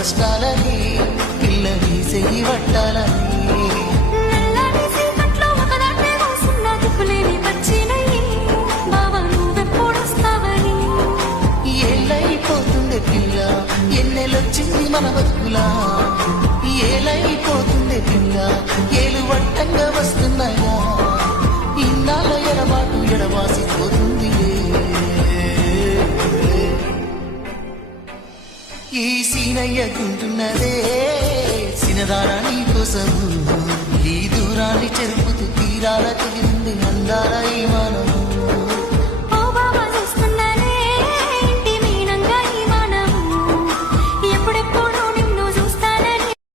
కష్టాలని పిల్లని చెయ్యి పట్టాలని ఏలైపోతుంది పిల్ల ఎన్నెలొచ్చింది మన బతుకులా ఏలైపోతుంది పిల్ల ఏలు వట్టంగా వస్తున్నాయా ఇన్నాళ్ళ ఎడబాటు ఎడవాసిపోతుంది ఈ సీనయ్యకుంటున్నదే సినదారా నీ కోసము ఈ దూరాన్ని చెరుపుతూ తీరాల తిరిగింది అందాల ఈ